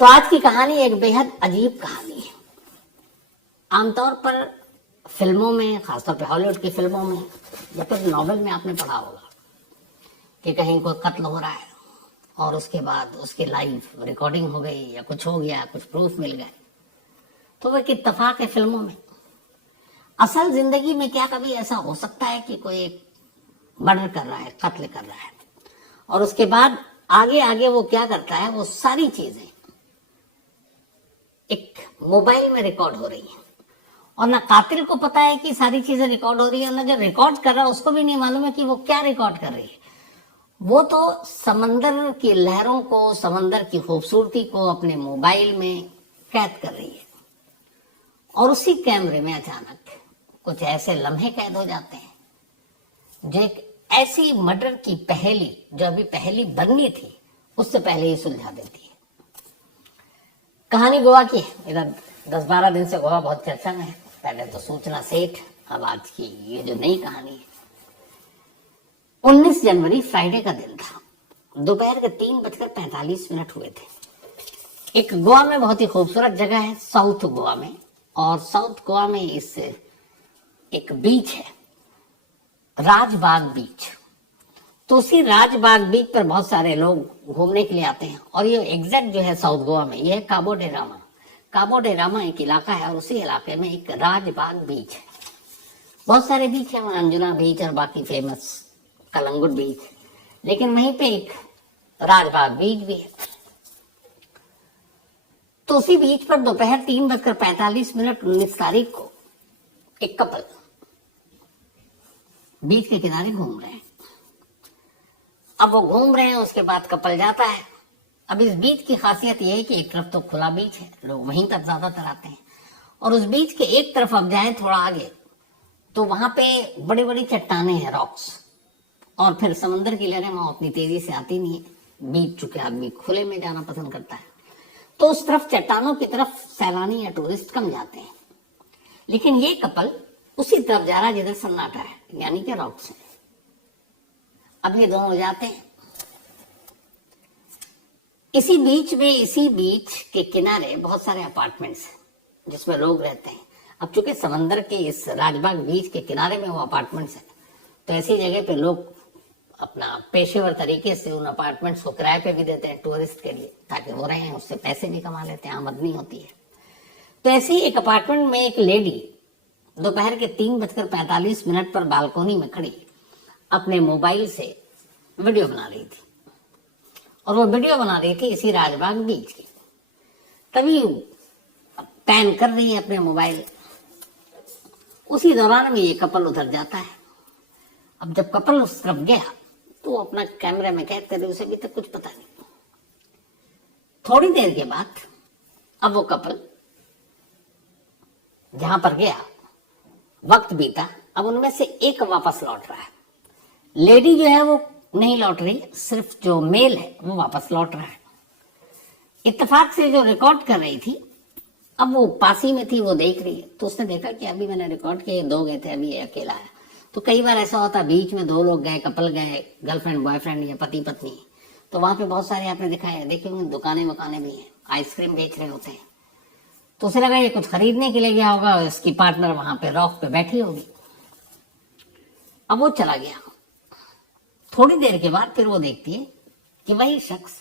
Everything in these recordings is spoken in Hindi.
तो आज की कहानी एक बेहद अजीब कहानी है। आमतौर पर फिल्मों में, खासतौर पे हॉलीवुड की फिल्मों में या फिर नॉवेल में आपने पढ़ा होगा कि कहीं कोई कत्ल हो रहा है और उसके बाद उसकी लाइव रिकॉर्डिंग हो गई या कुछ हो गया, कुछ प्रूफ मिल गए, तो वो एक इत्तेफाक है फिल्मों में। असल जिंदगी में क्या कभी ऐसा हो सकता है कि कोई एक मर्डर कर रहा है, कत्ल कर रहा है, और उसके बाद आगे आगे वो क्या करता है, वो सारी चीजें एक मोबाइल में रिकॉर्ड हो रही है और ना कातिल को पता है कि सारी चीजें रिकॉर्ड हो रही है, ना जो रिकॉर्ड कर रहा है उसको भी नहीं मालूम है कि वो क्या रिकॉर्ड कर रही है। वो तो समंदर की लहरों को, समंदर की खूबसूरती को अपने मोबाइल में कैद कर रही है और उसी कैमरे में अचानक कुछ ऐसे लम्हे कैद हो जाते हैं जो एक ऐसी मर्डर की पहेली, जो अभी पहेली बननी थी, उससे पहले ही सुलझा देती है। कहानी गोवा की है। इधर 10-12 दिन से गोवा बहुत चर्चा में है। पहले तो सूचना सेठ, अब आज की ये जो नई कहानी है। 19 जनवरी फ्राइडे का दिन था। दोपहर के 3:45 हुए थे। एक गोवा में बहुत ही खूबसूरत जगह है, साउथ गोवा में, और साउथ गोवा में इस एक बीच है, राजबाग बीच। तो उसी राजबाग बीच पर बहुत सारे लोग घूमने के लिए आते हैं और ये एग्जैक्ट जो है साउथ गोवा में, ये है काबो डे रामा। काबो डे रामा एक इलाका है और उसी इलाके में एक राजबाग बीच है। बहुत सारे बीच है, अंजुना बीच और बाकी फेमस कलंगुट बीच, लेकिन वहीं पे एक राजबाग बीच भी है। तो उसी बीच पर दोपहर 3:45 19 तारीख को एक कपल बीच के किनारे घूम रहे हैं। अब वो घूम रहे हैं, उसके बाद कपल जाता है। अब इस बीच की खासियत यह है कि एक तरफ तो खुला बीच है, लोग वहीं तक ज्यादातर आते हैं, और उस बीच के एक तरफ अब जाए थोड़ा आगे तो वहां पे बड़ी बड़ी चट्टाने हैं, रॉक्स, और फिर समंदर की लहरें वहां अपनी तेजी से आती नहीं है। बीच चुके आदमी खुले में जाना पसंद करता है, तो उस तरफ चट्टानों की तरफ सैलानी या टूरिस्ट कम जाते हैं। लेकिन ये कपल उसी तरफ जा रहा है जिधर सन्नाटा है, यानी कि रॉक्स है। अब ये दोनों जाते हैं। इसी बीच के किनारे बहुत सारे अपार्टमेंट्स हैं जिसमें लोग रहते हैं। अब चूंकि समंदर के इस राजबाग बीच के किनारे में वो अपार्टमेंट्स हैं, तो ऐसी जगह पे लोग अपना पेशेवर तरीके से उन अपार्टमेंट्स को किराए पे भी देते हैं टूरिस्ट के लिए, ताकि वो रहें, उससे पैसे भी कमा लेते हैं, आमदनी होती है। तो ऐसे ही एक अपार्टमेंट में एक लेडी दोपहर के 3:45 पर बालकोनी में खड़ी अपने मोबाइल से वीडियो बना रही थी, और वो वीडियो बना रही थी इसी राजबाग बीच की। तभी पैन कर रही है अपने मोबाइल। उसी दौरान में ये कपल उधर जाता है। अब जब कपल उस तरफ गया तो वो अपना कैमरे में कैद कर रही, उसे अभी तक कुछ पता नहीं। थोड़ी देर के बाद अब वो कपल जहां पर गया, वक्त बीता, अब उनमें से एक वापस लौट रहा है। लेडी जो है वो नहीं लौट रही, सिर्फ जो मेल है वो वापस लौट रहा है। इत्तेफाक से जो रिकॉर्ड कर रही थी, अब वो पासी में थी, वो देख रही है, तो उसने देखा कि अभी मैंने रिकॉर्ड किया, 2 गए थे, अभी ये अकेला है। तो कई बार ऐसा होता, बीच में 2 लोग गए, कपल गए, गर्लफ्रेंड बॉयफ्रेंड या पति पत्नी, तो वहां पे बहुत सारे आपने दिखाए, देखे होंगे, दुकानें वकानें भी हैं, आइसक्रीम बेच रहे होते हैं। तो उसे लगा ये कुछ खरीदने के लिए गया होगा, उसकी पार्टनर वहां पे रॉक पे बैठी होगी। अब वो चला गया। थोड़ी देर के बाद फिर वो देखती है कि वही शख्स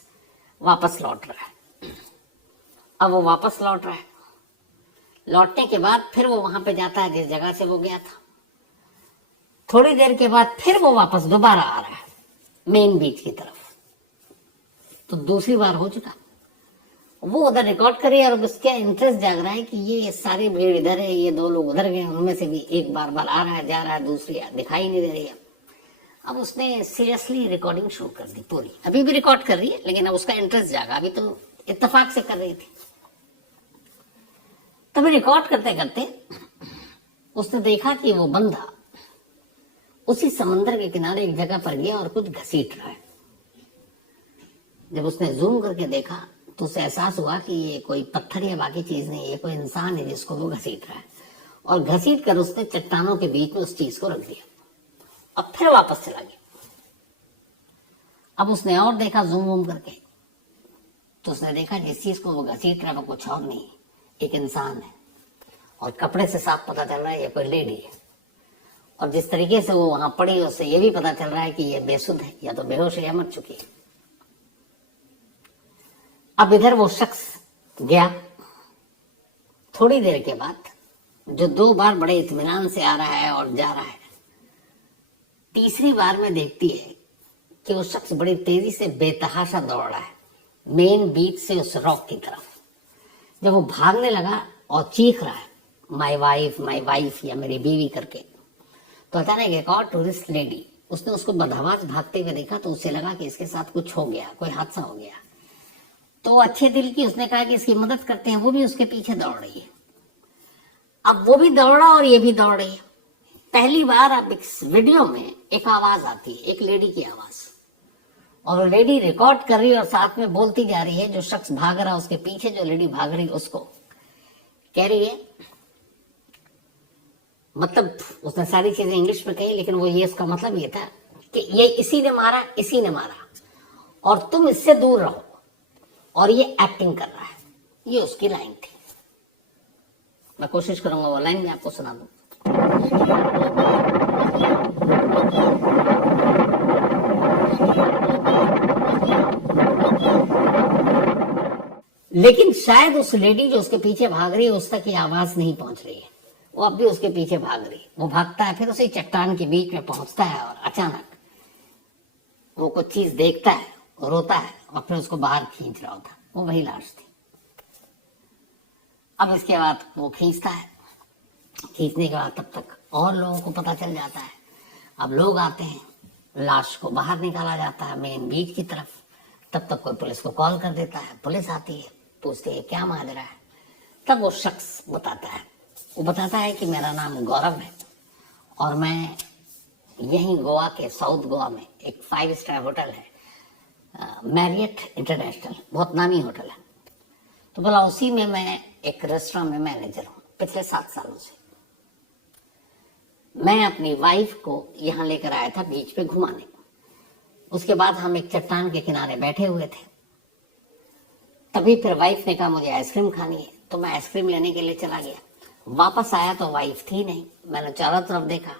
वापस लौट रहा है। अब वो वापस लौट रहा है। लौटने के बाद फिर वो वहां पे जाता है जिस जगह से वो गया था। थोड़ी देर के बाद फिर वो वापस दोबारा आ रहा है मेन बीच की तरफ। तो दूसरी बार हो चुका। वो उधर रिकॉर्ड करी और उसका इंटरेस्ट जाग रहा है कि ये सारी भीड़ इधर है, ये 2 लोग उधर गए, उनमें से भी एक बार बार आ रहा है, जा रहा है, दूसरी दिखाई नहीं दे रही है। अब उसने सीरियसली रिकॉर्डिंग शुरू कर दी पूरी। अभी भी रिकॉर्ड कर रही है, लेकिन अब उसका इंटरेस्ट जागा, अभी तो इत्तेफाक से कर रही थी। तभी रिकॉर्ड करते करते उसने देखा कि वो बंदा उसी समंदर के किनारे एक जगह पर गया और कुछ घसीट रहा है। जब उसने जूम करके देखा तो उसे एहसास हुआ कि ये कोई पत्थर या बाकी चीज नहीं, ये कोई इंसान है जिसको वो घसीट रहा है, और घसीट कर उसने चट्टानों के बीच में उस चीज को रख दिया। अब फिर वापस चला गया। अब उसने और देखा जूम वूम करके, तो उसने देखा जिस चीज को वो घसीट रहा है वो कुछ और नहीं, एक इंसान है, और कपड़े से साफ पता चल रहा है ये कोई लेडी है। और जिस तरीके से वो वहां पड़ी उससे ये भी पता चल रहा है कि ये बेसुध है, या तो बेहोश है या मर चुकी है। अब इधर वो शख्स गया, थोड़ी देर के बाद जो 2 बार बड़े इत्मीनान से आ रहा है और जा रहा है, तीसरी बार में देखती है कि वो शख्स बड़ी तेजी से बेतहाशा दौड़ रहा है मेन बीच से उस रॉक की तरफ। जब वो भागने लगा और चीख रहा है माय वाइफ या मेरी बीवी करके, तो अचानक एक और टूरिस्ट लेडी, उसने उसको बदहवास भागते हुए देखा, तो उसे लगा कि इसके साथ कुछ हो गया, कोई हादसा हो गया। तो अच्छे दिल की उसने कहा कि इसकी मदद करते हैं, वो भी उसके पीछे दौड़ रही है। अब वो भी दौड़ा और ये भी दौड़ रही है। पहली बार अब इस वीडियो में एक आवाज आती है, एक लेडी की आवाज, और लेडी रिकॉर्ड कर रही है और साथ में बोलती जा रही है। जो शख्स भाग रहा उसके पीछे जो लेडी भाग रही उसको कह रही है, मतलब उसने सारी चीजें इंग्लिश में कही, लेकिन वो ये इसका मतलब ये था कि ये इसी ने मारा और तुम इससे दूर रहो, और ये एक्टिंग कर रहा है। ये उसकी लाइन थी। मैं कोशिश करूंगा वो लाइन मैं आपको सुना दूं। लेकिन शायद उस लेडी जो उसके पीछे भाग रही है उस तक ये आवाज नहीं पहुंच रही है। वो अब भी उसके पीछे भाग रही है। वो भागता है, फिर उसी चट्टान के बीच में पहुंचता है और अचानक वो कुछ चीज देखता है, रोता है और फिर उसको बाहर खींच रहा होता। वो वही लाश थी। अब इसके बाद वो खींचता है, खींचने के बाद तब तक और लोगों को पता चल जाता है। अब लोग आते हैं, लाश को बाहर निकाला जाता है मेन बीच की तरफ। तब तक कोई पुलिस को कॉल कर देता है, पुलिस आती है, पूछती है क्या माजरा है। तब वो शख्स बताता है, वो बताता है कि मेरा नाम गौरव है और मैं यहीं गोवा के साउथ गोवा में एक 5 स्टार होटल है, मैरियट इंटरनेशनल, बहुत नामी होटल है। तो बोला उसी में मैं एक रेस्टोरेंट में मैनेजर हूं पिछले 7 सालों से। मैं अपनी वाइफ को यहाँ लेकर आया था बीच पे घुमाने। उसके बाद हम एक चट्टान के किनारे बैठे हुए थे। तभी फिर वाइफ ने कहा मुझे आइसक्रीम खानी है, तो मैं आइसक्रीम लेने के लिए चला गया। वापस आया तो वाइफ थी नहीं। मैंने चारों तरफ देखा,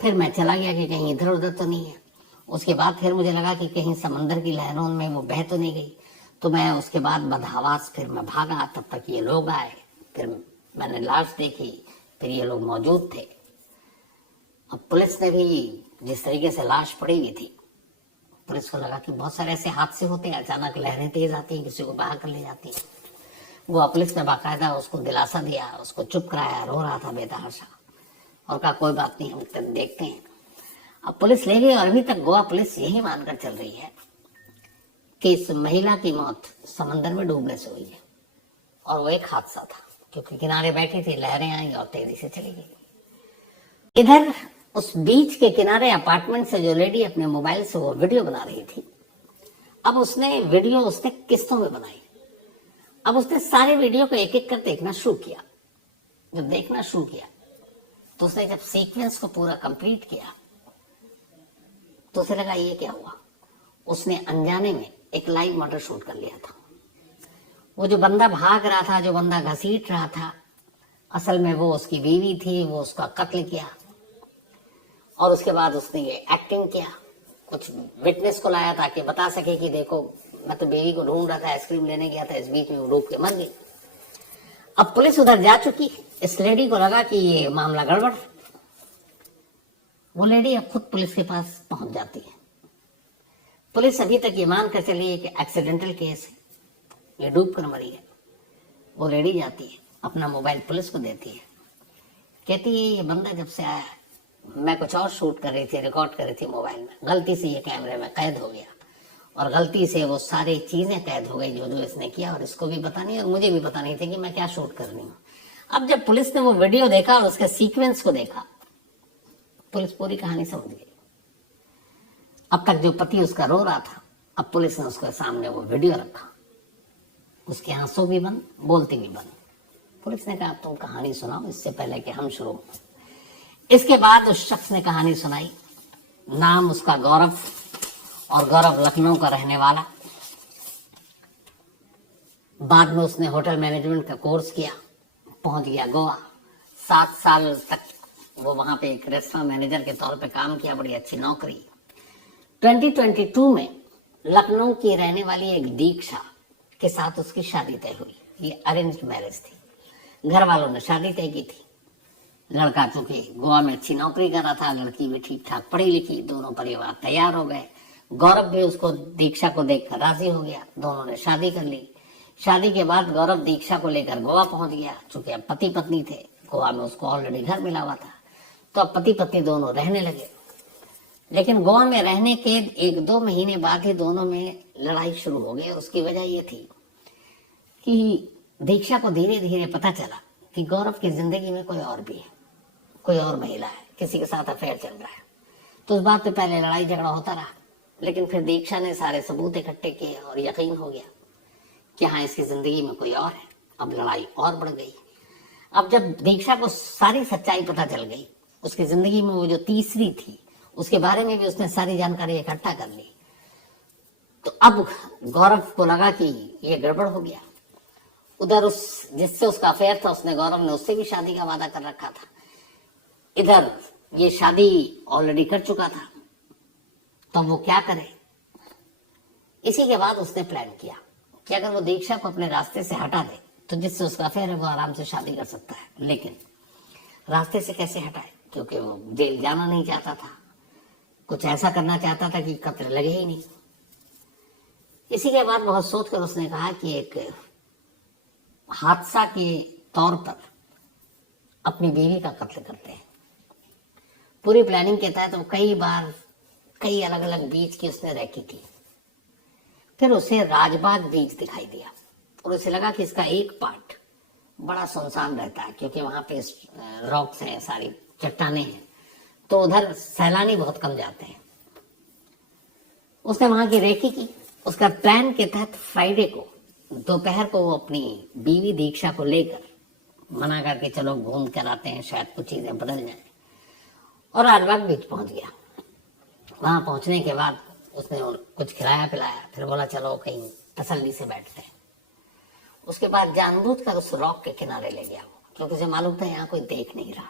फिर मैं चला गया कि कहीं इधर उधर तो नहीं है। उसके बाद फिर मुझे लगा कि कहीं समंदर की लहरों में वो बह तो नहीं गई। तो मैं उसके बाद बदहवास फिर मैं भागा। तब तक ये लोग आए, फिर मैंने लाश देखी, फिर ये लोग मौजूद थे। अब पुलिस ने भी जिस तरीके से लाश पड़ी हुई थी, पुलिस को लगा कि बहुत सारे ऐसे हादसे होते हैं, अचानक लहरें तेज आती हैं, किसी को बहा कर ले जाती हैं। वो पुलिस ने बाकायदा उसको दिलासा दिया, उसको चुप कराया, रो रहा था बेतहाशा, और कहा कोई बात नहीं, हम देखते हैं। अब पुलिस ले गई और अभी तक गोवा पुलिस यही मानकर चल रही है कि इस महिला की मौत समंदर में डूबने से हुई है और वो एक हादसा था, क्योंकि किनारे बैठी थी, लहरें आई और तेजी से चली गई। इधर उस बीच के किनारे अपार्टमेंट से जो लेडी अपने मोबाइल से वो वीडियो बना रही थी, अब उसने वीडियो उसने किस्तों में बनाई। अब उसने सारे वीडियो को एक एक कर देखना शुरू किया। जब देखना शुरू किया तो उसने जब सीक्वेंस को पूरा कंप्लीट किया तो उसे लगा ये क्या हुआ। उसने अनजाने में एक लाइव मर्डर शूट कर लिया था। वो जो बंदा भाग रहा था, जो बंदा घसीट रहा था, असल में वो उसकी बीवी थी। वो उसका कत्ल किया और उसके बाद उसने ये एक्टिंग किया। कुछ विटनेस को लाया ताकि बता सके कि देखो मैं तो बीवी को ढूंढ रहा था, आइसक्रीम लेने गया था, इस बीच में वो डूब के मर गई। अब पुलिस उधर जा चुकी। इस लेडी को लगा कि ये मामला गड़बड़। वो लेडी अब खुद पुलिस के पास पहुंच जाती है। पुलिस अभी तक ये मान कर चली है कि एक्सीडेंटल केस है, ये डूब कर मरी है। वो लेडी जाती है, अपना मोबाइल पुलिस को देती है, कहती है ये बंदा जब से आया, मैं कुछ और शूट कर रही थी, रिकॉर्ड कर रही थी मोबाइल में, गलती से ये कैमरे में कैद हो गया और गलती से वो सारी चीजें कैद हो गई जो जो इसने किया, और इसको भी पता नहीं और मुझे भी पता नहीं थी कि मैं क्या शूट कर रही हूँ। अब जब पुलिस ने वो वीडियो देखा और उसके सीक्वेंस को देखा, पुलिस पूरी कहानी समझ गई। अब तक जो पति उसका रो रहा था, अब पुलिस ने उसके सामने वो वीडियो रखा। उसके आंसू भी बंद, बोलती भी बंद। पुलिस ने कहा तुम कहानी सुनाओ इससे पहले कि हम शुरू। इसके बाद उस शख्स ने कहानी सुनाई। नाम उसका गौरव, और गौरव लखनऊ का रहने वाला। बाद में उसने होटल मैनेजमेंट का कोर्स किया, पहुंच गया गोवा। 7 साल तक वो वहां पे एक रेस्टोरेंट मैनेजर के तौर पे काम किया, बड़ी अच्छी नौकरी। 2022 में लखनऊ की रहने वाली एक दीक्षा के साथ उसकी शादी तय हुई। ये अरेंज्ड मैरिज थी, घर वालों ने शादी तय की थी। लड़का चूंकि गोवा में अच्छी नौकरी कर रहा था, लड़की भी ठीक ठाक पढ़ी लिखी, दोनों परिवार तैयार हो गए। गौरव भी उसको दीक्षा को देखकर राजी हो गया, दोनों ने शादी कर ली। शादी के बाद गौरव दीक्षा को लेकर गोवा पहुंच गया। चूंकि अब पति पत्नी थे, गोवा में उसको ऑलरेडी घर मिला हुआ था, तो अब पति पत्नी दोनों रहने लगे। लेकिन गोवा में रहने के 1-2 महीने बाद ही दोनों में लड़ाई शुरू हो गई। उसकी वजह यह थी कि दीक्षा को धीरे धीरे पता चला कि गौरव की जिंदगी में कोई और भी है, कोई और महिला है, किसी के साथ अफेयर चल रहा है। तो उस बात पे पहले लड़ाई झगड़ा होता रहा, लेकिन फिर दीक्षा ने सारे सबूत इकट्ठे किए और यकीन हो गया कि हाँ, इसकी जिंदगी में कोई और है। अब लड़ाई और बढ़ गई। अब जब दीक्षा को सारी सच्चाई पता चल गई, उसकी जिंदगी में वो जो तीसरी थी उसके बारे में भी उसने सारी जानकारी इकट्ठा कर ली, तो अब गौरव को लगा कि ये गड़बड़ हो गया। उधर उस जिससे उसका अफेयर था, उसने गौरव ने उससे भी शादी का वादा कर रखा था। इधर ये शादी ऑलरेडी कर चुका था, तो वो क्या करे। इसी के बाद उसने प्लान किया कि अगर वो दीक्षा को अपने रास्ते से हटा दे तो जिससे उसका अफेयर है वो आराम से शादी कर सकता है। लेकिन रास्ते से कैसे हटाए, क्योंकि वो जेल जाना नहीं चाहता था, कुछ ऐसा करना चाहता था कि कत्ल लगे ही नहीं। इसी के बाद बहुत सोचकर उसने कहा कि एक हादसा के तौर पर अपनी बीवी का कत्ल करते हैं। पूरी प्लानिंग के तहत वो कई बार कई अलग अलग बीच की उसने रैकी की। फिर उसे राजबाग बीच दिखाई दिया और उसे लगा कि इसका एक पार्ट बड़ा सुनसान रहता है, क्योंकि वहां पे रॉक्स हैं, सारी चट्टाने हैं, तो उधर सैलानी बहुत कम जाते हैं। उसने वहां की रेकी की। उसका प्लान के तहत फ्राइडे को दोपहर को वो अपनी बीवी दीक्षा को लेकर मना करके चलो घूम कर आते हैं, शायद कुछ चीजें बदल जाएं, और राजबाग बीच पहुंच गया। वहां पहुंचने के बाद उसने कुछ खिलाया पिलाया, फिर बोला चलो कहीं तसल्ली से बैठते हैं। उसके बाद जानबूझकर उस रॉक के किनारे ले गया वो, क्योंकि उसे मालूम था यहाँ कोई देख नहीं रहा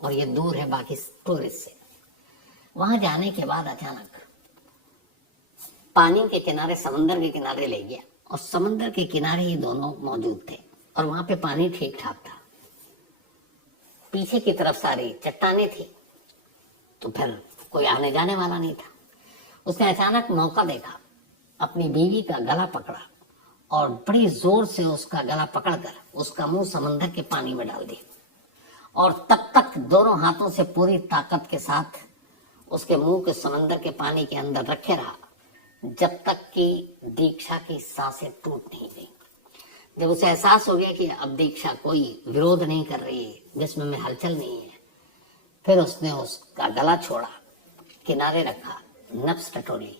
और ये दूर है बाकी टूरिस्ट से। वहां जाने के बाद अचानक पानी के किनारे, समंदर के किनारे ले गया और समंदर के किनारे ही दोनों मौजूद थे और वहां पे पानी ठीक ठाक था। पीछे की तरफ सारी चट्टाने थी, तो फिर कोई आने जाने वाला नहीं था। उसने अचानक मौका देखा, अपनी बीवी का गला पकड़ा और बड़ी जोर से उसका गला पकड़कर उसका मुंह समंदर के पानी में डाल दिया और तब तक दोनों हाथों से पूरी ताकत के साथ उसके मुंह के समंदर के पानी के अंदर रखे रहा, जब तक कि दीक्षा की सांसें टूट नहीं गई। जब उसे एहसास हो गया कि अब दीक्षा कोई विरोध नहीं कर रही है, जिसमें में हलचल नहीं है, फिर उसने उसका गला छोड़ा, किनारे रखा, नब्ज टटोली।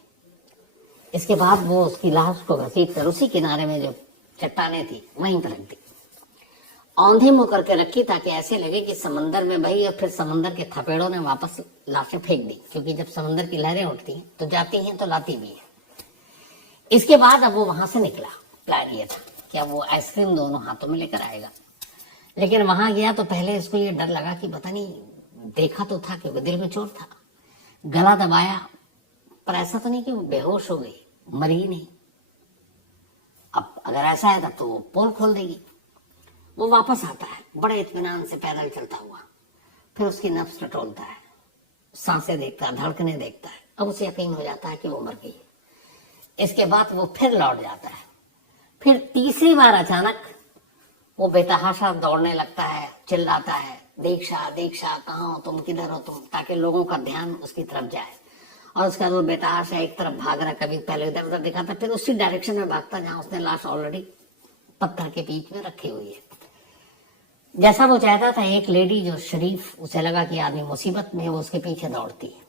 इसके बाद वो उसकी लाश को घसीट कर उसी किनारे में जो चट्टाने थी वहीं पर रख दी, औंधी मुंह करके रखी, ताकि ऐसे लगे कि समंदर में बही और फिर समंदर के थपेड़ों ने वापस लाशें फेंक दी, क्योंकि जब समंदर की लहरें उठती हैं तो जाती हैं तो लाती भी हैं। इसके बाद अब वो वहां से निकला। प्लान ये था कि अब वो आइसक्रीम दोनों हाथों में लेकर आएगा, लेकिन वहां गया तो पहले इसको ये डर लगा कि पता नहीं, देखा तो था क्योंकि दिल में चोट था, गला दबाया, पर ऐसा तो नहीं कि वो बेहोश हो गई, मरी ही नहीं। अब अगर ऐसा है तब तो वो पोल खोल देगी। वो वापस आता है बड़े इत्मीनान से पैदल चलता हुआ, फिर उसकी नब्ज टटोलता है, सांसें देखता है, धड़कने देखता है। अब उसे यकीन हो जाता है कि वो मर गई है। इसके बाद वो फिर लौट जाता है। फिर तीसरी बार अचानक वो बेतहाशा दौड़ने लगता है, चिल्लाता है, दीक्षा दीक्षा कहाँ हो तुम, किधर हो तुम, ताकि लोगों का ध्यान उसकी तरफ जाए। और उसका वो बेतहाशा एक तरफ भाग रहा, कभी पहले इधर उधर दिखाता, फिर उसी डायरेक्शन में भागता जहां उसने लाश ऑलरेडी पत्थर के बीच में रखी हुई है। जैसा वो चाहता था, एक लेडी जो शरीफ, उसे लगा कि आदमी मुसीबत में है, वो उसके पीछे दौड़ती है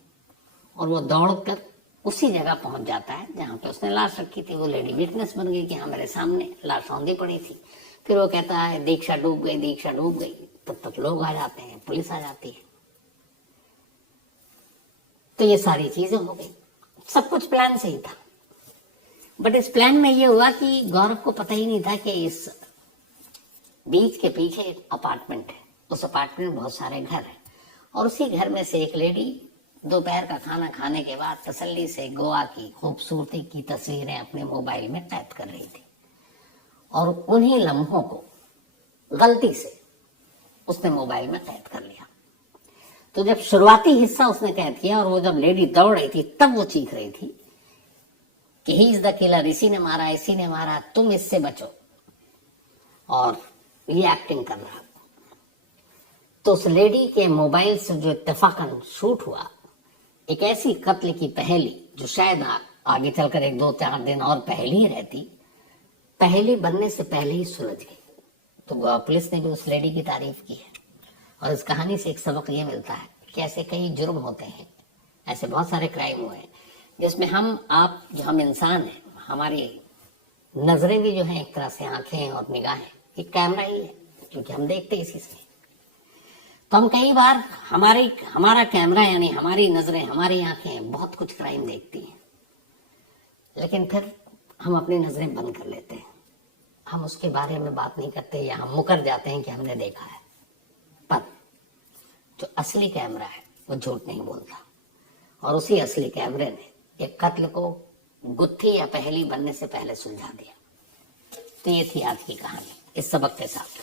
और वो दौड़कर उसी जगह पहुंच जाता है जहां पे उसने लाश रखी थी। वो लेडी विटनेस बन गई कि हाँ, मेरे सामने लाश औंधी पड़ी थी। फिर वो कहता है दीक्षा डूब गई, दीक्षा डूब गई। तब तक लोग आ जाते हैं, पुलिस आ जाती है। तो ये सारी चीजें हो गई, सब कुछ प्लान से ही था। बट इस प्लान में ये हुआ कि गौरव को पता ही नहीं था कि इस बीच के पीछे एक अपार्टमेंट है, उस अपार्टमेंट में बहुत सारे घर हैं, और उसी घर में से एक लेडी दोपहर का खाना खाने के बाद तसल्ली से गोवा की खूबसूरती की तस्वीरें अपने मोबाइल में कैद कर रही थी, और उन्हीं लम्हों को गलती से उसने मोबाइल में कैद कर लिया। तो जब शुरुआती हिस्सा उसने कैद किया और वो जब लेडी दौड़ रही थी तब वो चीख रही थी कि ही इज द किलर, इसी ने मारा, इसी ने मारा, तुम इससे बचो, और ये एक्टिंग कर रहा। तो उस लेडी के मोबाइल से जो इत्तेफाकन शूट हुआ एक ऐसी कत्ल की पहेली जो शायद आगे चलकर 1-2-4 दिन और पहेली रहती, पहेली बनने से पहले ही सुलझ गई। तो गोवा पुलिस ने भी उस लेडी की तारीफ की है, और इस कहानी से एक सबक ये मिलता है कि ऐसे कई जुर्म होते हैं, ऐसे बहुत सारे क्राइम हुए हैं जिसमें हम इंसान हैं, हमारी नजरें भी जो हैं एक तरह से आंखें और निगाहें एक कैमरा ही है, क्योंकि हम देखते इसी से। तो हम कई बार हमारा कैमरा यानी हमारी नजरें, हमारी आंखें बहुत कुछ क्राइम देखती हैं, लेकिन फिर हम अपनी नजरें बंद कर लेते हैं, हम उसके बारे में बात नहीं करते या हम मुकर जाते हैं कि हमने देखा है। पर जो असली कैमरा है वो झूठ नहीं बोलता, और उसी असली कैमरे ने एक कत्ल को गुत्थी या पहेली बनने से पहले सुलझा दिया। तो ये थी आज की कहानी इस सबक के साथ।